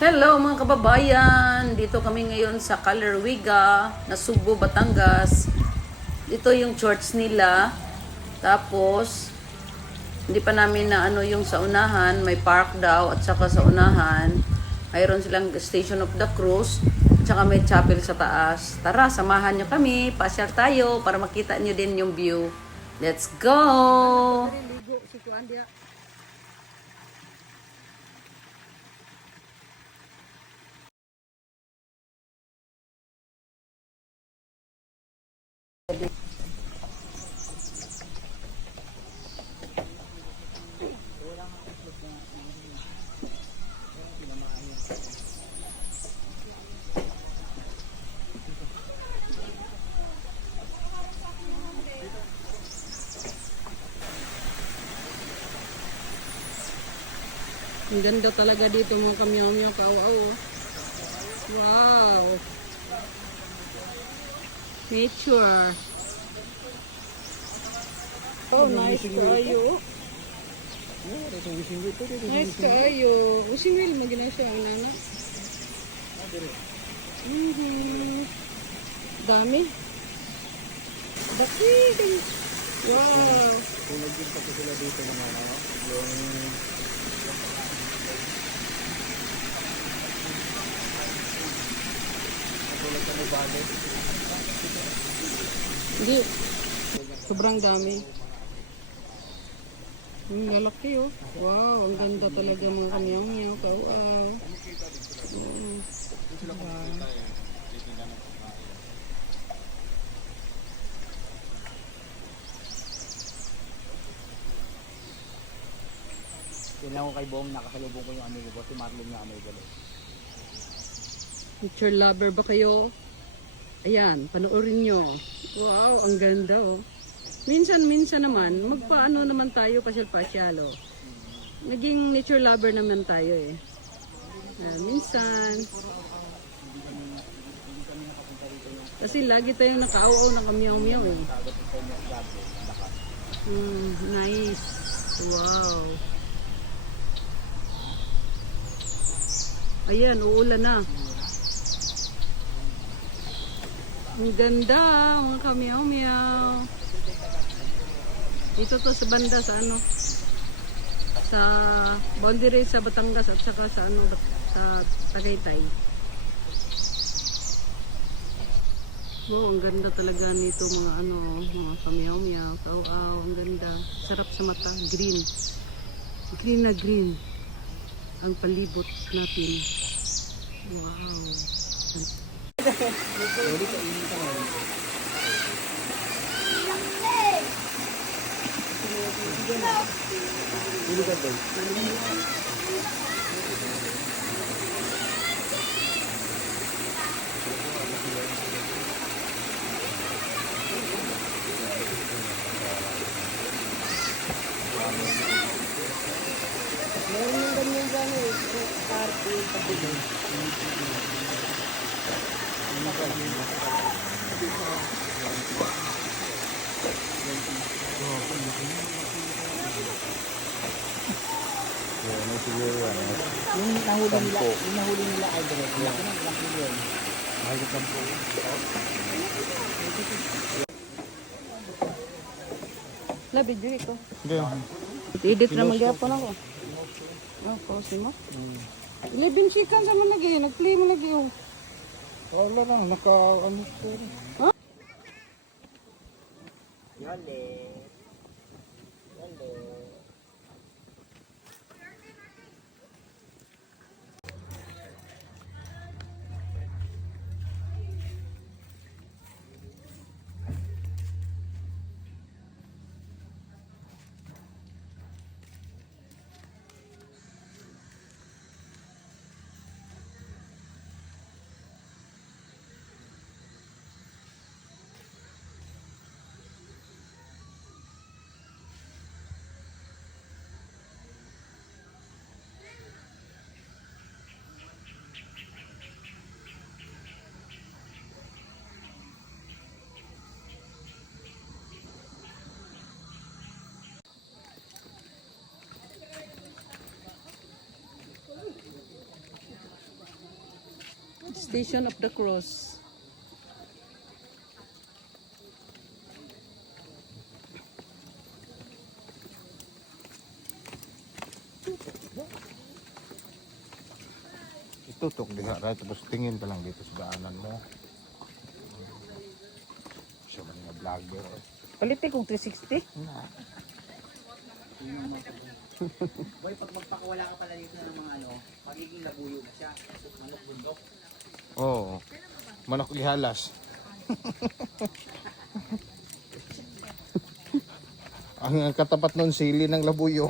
Hello mga kababayan! Dito kami ngayon sa Calarwiga, Nasugbo, Batangas. Ito yung church nila. Tapos, hindi pa namin na ano yung sa unahan. May park daw at saka sa unahan. Mayroon silang Station of the Cross. At saka may chapel sa taas. Tara, samahan nyo kami. Pasyal tayo para makita nyo din yung view. Let's go! Ang ganda talaga dito mga kamyaw-myaw kaawaw. Wow! Nature. Oh, nice kayo. Nice kayo. Using wheel mo gina siya ang nana. Dami. Daki. Wow. Kung nag-gimpa ko sila dito naman, yung natulog sa Nubales. Hindi. Sobrang dami. Lalaki oh. Wow, ang ganda talaga mga kamyaw-myaw. Wow. Yun lang ako kay Bong, nakasalubong ko yung amigo ko, si Marlon nga amigo ko. Nature lover ba kayo? Ayan, panoorin nyo. Wow, ang ganda oh. Minsan naman, magpaano naman tayo pasyal-pasyal oh. Naging nature lover naman tayo eh. Minsan. Kasi lagi tayong nakaaw ng kamyaw-myaw eh. Nice. Wow. Ayan, uulan na. Ang ganda, mga kamyaw-myaw. Dito to sa banda sa ano, sa boundary sa Batangas at saka sa ano, sa Tagaytay. Wow, ang ganda talaga nito mga ano, mga kamyaw-myaw, kaw-aw, ang ganda. Sarap sa mata, green. Green na green ang palibot natin. Wow. Meron yung ganyan dyan eh. Party, pagbitin. Yung nahuli nila ay direct. Laki ng laki yun. Mahigit lang po. Labi, dito ito. Edit na magyapon ako. Oh, pause mo. 11 seconds naman lagi. Nag-play mo lagi. Oh. Wala lang, naka-ano ko. Huh? Yale. Yale. Station of the Cross. Itutok diha right tapos tingin ka lang dito sa daanan mo. Siya man nga vlogger. Palitik kong 360. Boy, pag magpakawala ka pala dito ng mga ano, magiging labuyo na siya. Manok bundok. Oo. Manok ihalas. Ang katapat nun sili ng labuyo.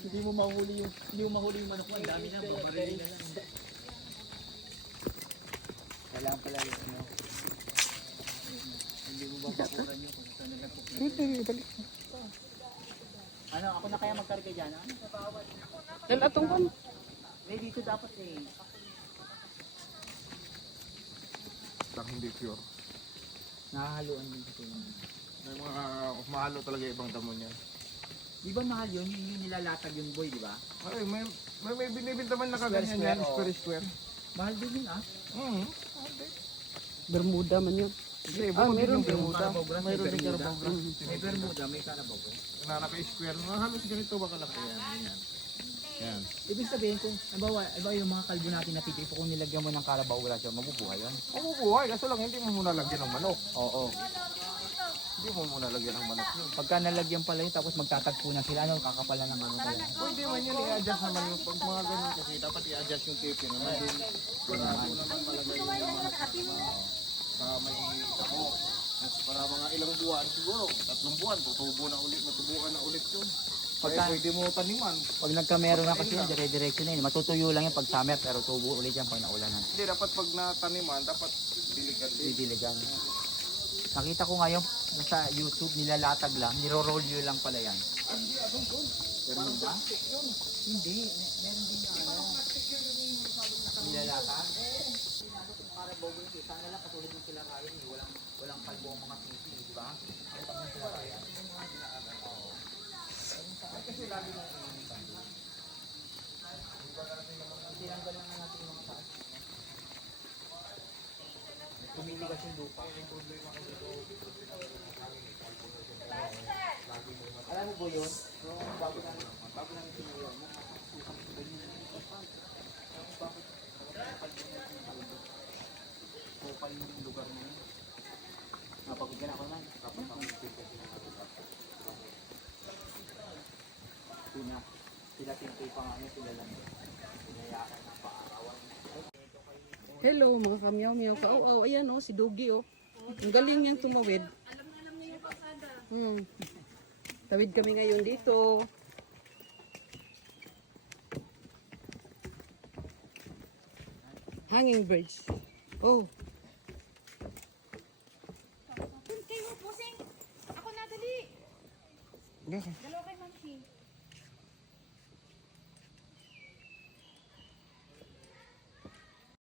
Hindi mo mahuli yung manok mo, ang dami na, babarilin na lang. Kailangan pala yung ano. Hindi mo babakuran yun kung saan nagpupunta. Ano, ako na kaya magkarga dyan, ano? Dal atong kon. Eh, dito dapat eh. Lang hindi pure. Nahahaluan din kasi yun. May mga mahalo talaga ibang damo niyan. Di ba mahal yun? Yung nilalatag yung boy, di ba? Ay, may binibinta man na Square, kaganyan square, yan, oo. square. Mahal din yun ah. Bermuda man yun. Hindi, Ah, bukod meron din yung Bermuda. Carabao Grass, Mayroon din Bermuda. Carabao Grass. May Bermuda, may Carabao. Naka-square. Mga halos ganito ba kalaki yan? Yan. Yan. Ibig sabihin kung, halimbawa yung mga kalbo natin na titipo, kung nilagyan mo ng Carabao Grass yun, mabubuhay yun. Mabubuhay, kaso lang hindi mo muna lagyan ng manok. Oo. Hindi mo muna lagyan ng manok yun. Pagka nalagyan pala yun, tapos magtatagpo na sila, ano, kakapalan ng ano kaya. Pwede man yun i-adjust naman yung pag mga ganun kasi dapat i-adjust yung tipi naman din. Para po naman malagay yung manok sa may mo. Para mga ilang buwan siguro, 3 buwan, tutubo na ulit, matubukan na ulit yun. Pagka- Pwede mo taniman. Pag nagkamero na kasi yun, dire-diretso na yun. Matutuyo lang yun pag summer, pero tubo ulit yan pag naulanan. Hindi, dapat pag nataniman, dapat diligan din. Didiligan. Nakita ko ngayon, nasa YouTube, nilalatag lang, niro-roll nyo lang pala yan. Meron ba? Hindi, meron din na ano. Nilalatag? Para bobo yung kita nila, katulad ng sila kaya, walang kalbo ang mga sisi, di ba? Ang pag sila kaya. Kasi lagi na tinanggal lang natin yung mga taas. Tumiligas yung lupa. Alam mo po yun? Yung bago namin sinuyo, yung susang ganyan. Bakit? Kupal yung lugar mo yun. Napagigyan ako naman. Sila timpay pa nga sila lang. Pinayakan ng paarawan. Hello mga kamyaw-myaw. Oh, ayan oh, si Dugi oh. Ang galing niyang tumawid. Alam niya yung pasada. Tawid kami ngayon dito. Hanging bridge. Oh, Kayo, pusing. Ako na, dali. Hindi. Dalawa kayo